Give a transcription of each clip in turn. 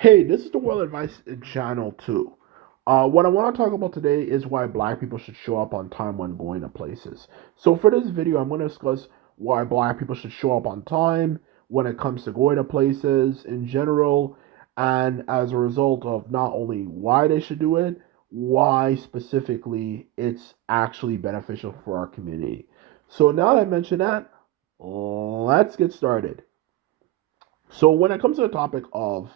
Hey, this is the World Advice Channel 2. What I want to talk about today is why black people should show up on time when going to places. So, for this video, I'm going to discuss why black people should show up on time when it comes to going to places in general, and as a result of not only why they should do it, why specifically it's actually beneficial for our community. So, now that I mentioned that, let's get started. So, when it comes to the topic of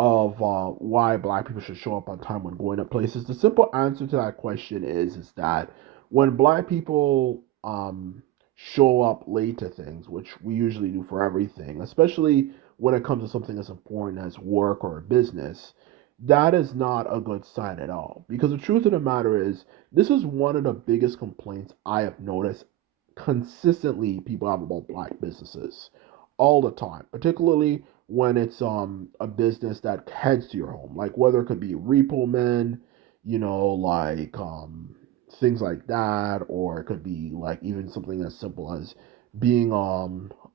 why black people should show up on time when going to places, the simple answer to that question is that when black people show up late to things, which we usually do for everything, especially when it comes to something as important as work or business, that is not a good sign at all. Because the truth of the matter is, this is one of the biggest complaints I have noticed consistently people have about black businesses all the time, particularly when it's a business that heads to your home, like whether it could be repo men, like things like that, or it could be like even something as simple as being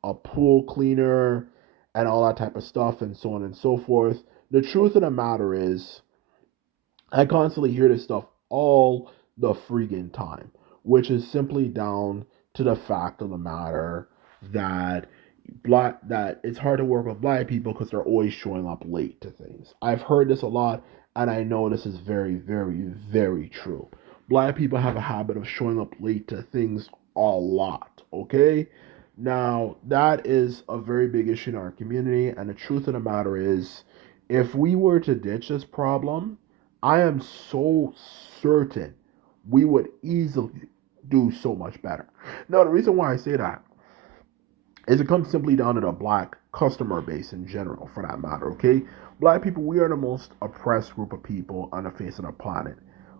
a pool cleaner and all that type of stuff and so on and so forth. The truth of the matter is I constantly hear this stuff all the freaking time, which is simply down to the fact of the matter that that it's hard to work with black people because they're always showing up late to things. I've heard this a lot, and I know this is very, very, very true. Black people have a habit of showing up late to things a lot. Okay, now that is a very big issue in our community, and the truth of the matter is, if we were to ditch this problem, I am so certain we would easily do so much better. Now, the reason why I say that is it comes simply down to the black customer base in general, for that matter, okay? Black people, we are the most oppressed group of people on the face of the planet,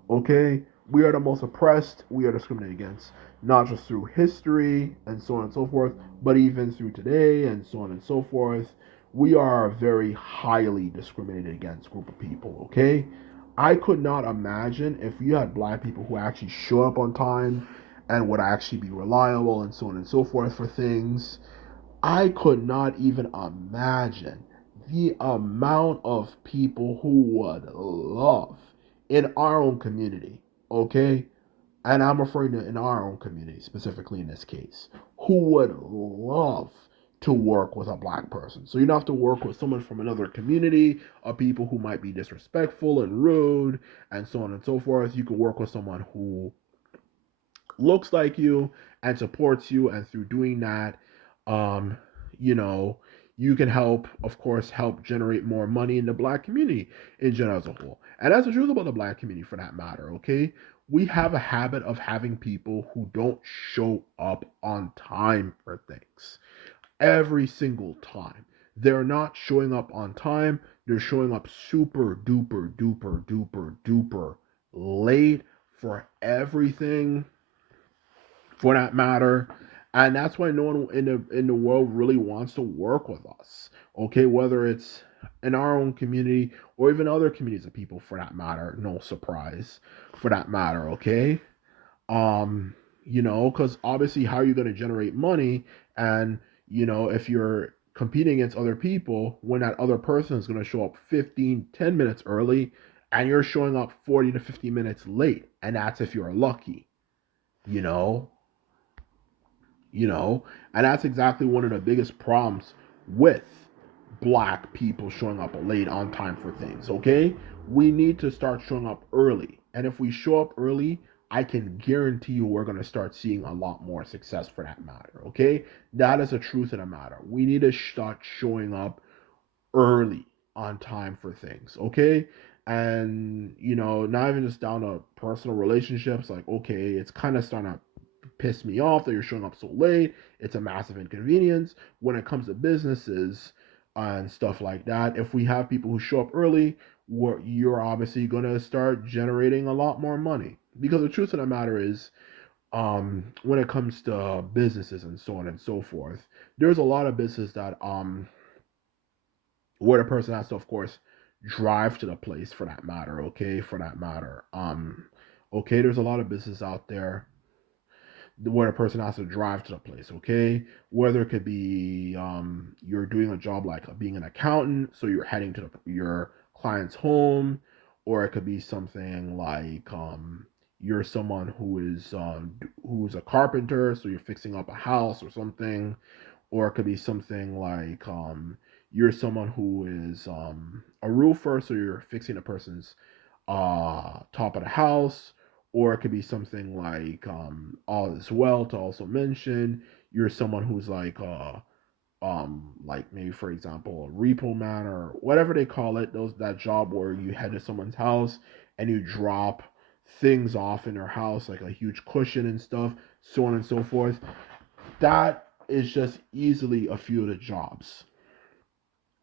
okay? We are the most oppressed, we are discriminated against, not just through history and so on and so forth, but even through today and so on and so forth. We are a very highly discriminated against group of people, okay? I could not imagine if you had black people who actually show up on time and would actually be reliable and so on and so forth for things. I could not even imagine the amount of people who would love in our own community, okay? And I'm referring to in our own community, specifically in this case, who would love to work with a black person. So you don't have to work with someone from another community of people who might be disrespectful and rude and so on and so forth. You can work with someone who looks like you and supports you, and through doing that, um you know you can help, of course, help generate more money in the black community in general as a whole. And that's the truth about the black community, for that matter, okay? We have a habit of having people who don't show up on time for things every single time. They're not showing up on time, they're showing up super duper duper duper duper late for everything, for that matter. And that's why no one in the world really wants to work with us. Okay, whether it's in our own community or even other communities of people, for that matter. No surprise, for that matter. Okay, um, because obviously, how are you going to generate money? And if you're competing against other people when that other person is going to show up 15, 10 minutes early, and you're showing up 40 to 50 minutes late, and that's if you're lucky. You know, you know, and that's exactly one of the biggest problems with black people showing up late on time for things. Okay, we need to start showing up early, and if we show up early, I can guarantee you we're going to start seeing a lot more success, for that matter. Okay, that is the truth of the matter. We need to start showing up early on time for things. Okay, and not even just down to personal relationships, like, okay, it's kind of starting to piss me off that you're showing up so late. It's a massive inconvenience when it comes to businesses and stuff like that. If we have people who show up early, you're obviously going to start generating a lot more money. Because the truth of the matter is, when it comes to businesses and so on and so forth, there's a lot of business that where the person has to, of course, drive to the place, for that matter. Okay, for that matter. Okay, there's a lot of business out there where the person has to drive to the place, okay? Whether it could be you're doing a job like being an accountant, so you're heading to your client's home, or it could be something like you're someone who's a carpenter, so you're fixing up a house or something, or it could be something like you're someone who is a roofer, so you're fixing a person's top of the house, or it could be something like all as well to also mention you're someone who's like maybe for example a repo man or whatever they call it, those that job where you head to someone's house and you drop things off in their house like a huge cushion and stuff, so on and so forth. That is just easily a few of the jobs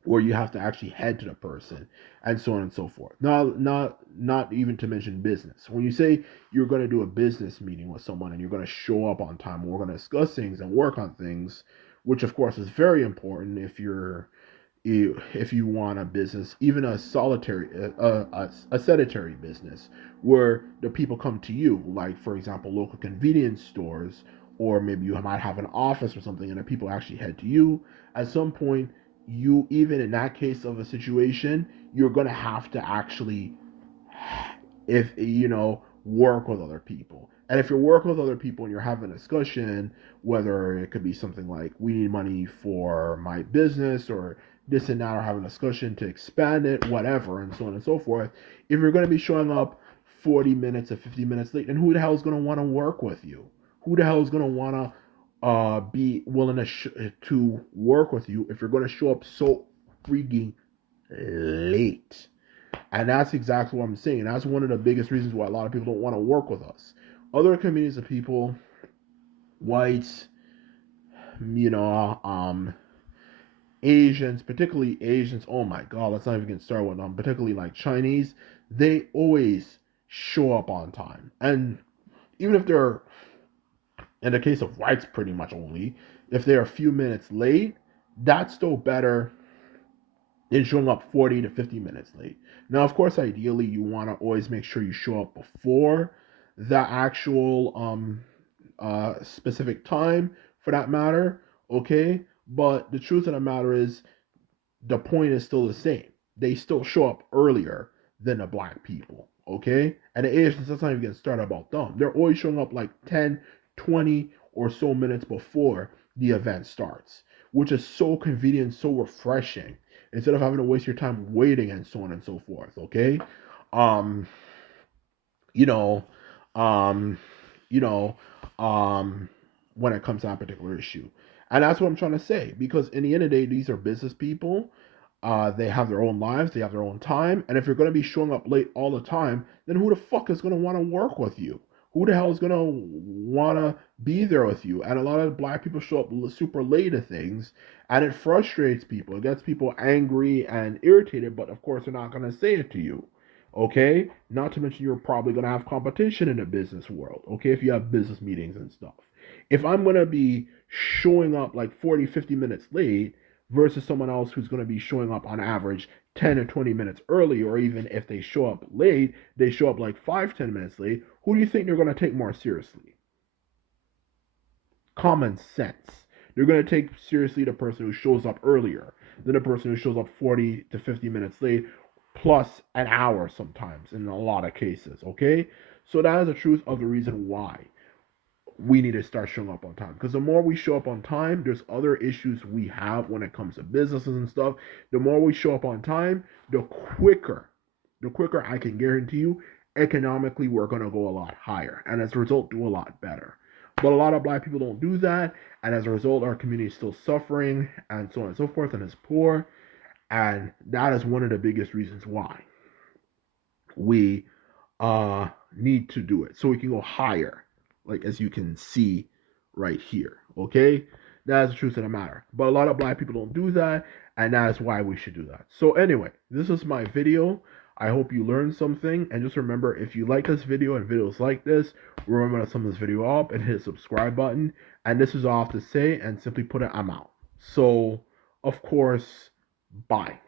where you have to actually head to the person and so on and so forth. Not even to mention business. When you say you're going to do a business meeting with someone and you're going to show up on time, we're going to discuss things and work on things, which of course is very important if you want a business, even a solitary, a sedentary business, where the people come to you, like for example, local convenience stores, or maybe you might have an office or something, and the people actually head to you. At some point, you even in that case of a situation, you're gonna have to actually, if you know, work with other people. And if you're working with other people and you're having a discussion, whether it could be something like we need money for my business or this and that, or having a discussion to expand it, whatever, and so on and so forth. If you're going to be showing up 40 minutes or 50 minutes late, then who the hell is going to want to work with you? Who the hell is going to want to be willing to work with you if you're going to show up so freaking late? And that's exactly what I'm saying. That's one of the biggest reasons why a lot of people don't want to work with us. Other communities of people, whites, you know, Asians, particularly Asians, oh my God, let's not even get started with them, particularly like Chinese, they always show up on time. And even if they're, in the case of whites, pretty much only, if they're a few minutes late, that's still better than showing up 40 to 50 minutes late. Now, of course, ideally, you want to always make sure you show up before the actual specific time for that matter, okay? But the truth of the matter is, the point is still the same. They still show up earlier than the black people, okay? And the Asians, let's not even get started about them. They're always showing up like 10, 20 or so minutes before the event starts, which is so convenient, so refreshing, instead of having to waste your time waiting and so on and so forth, okay? Um, you know, um, you know, when it comes to that particular issue. And that's what I'm trying to say. Because in the end of the day, these are business people. They have their own lives, they have their own time. And if you're going to be showing up late all the time, then who the fuck is going to want to work with you? Who the hell is going to want to be there with you? And a lot of black people show up super late to things, and it frustrates people. It gets people angry and irritated, but of course, they're not going to say it to you. Okay? Not to mention, you're probably going to have competition in the business world. Okay? If you have business meetings and stuff. If I'm going to be showing up like 40, 50 minutes late versus someone else who's going to be showing up on average 10 or 20 minutes early, or even if they show up late, they show up like 5, 10 minutes late, who do you think they're going to take more seriously? Common sense. They're going to take seriously the person who shows up earlier than the person who shows up 40 to 50 minutes late, plus an hour sometimes in a lot of cases, okay? So that is the truth of the reason why we need to start showing up on time. Because the more we show up on time, there's other issues we have when it comes to businesses and stuff. The more we show up on time, the quicker I can guarantee you, economically, we're going to go a lot higher. And as a result, do a lot better. But a lot of black people don't do that. And as a result, our community is still suffering and so on and so forth and is poor. And that is one of the biggest reasons why we need to do it. So we can go higher, like as you can see right here. Okay? That's the truth of the matter. But a lot of black people don't do that, and that is why we should do that. So anyway, this is my video. I hope you learned something. And just remember, if you like this video and videos like this, remember to thumb this video up and hit the subscribe button. And this is all I have to say, and simply put it, I'm out. So, of course, bye.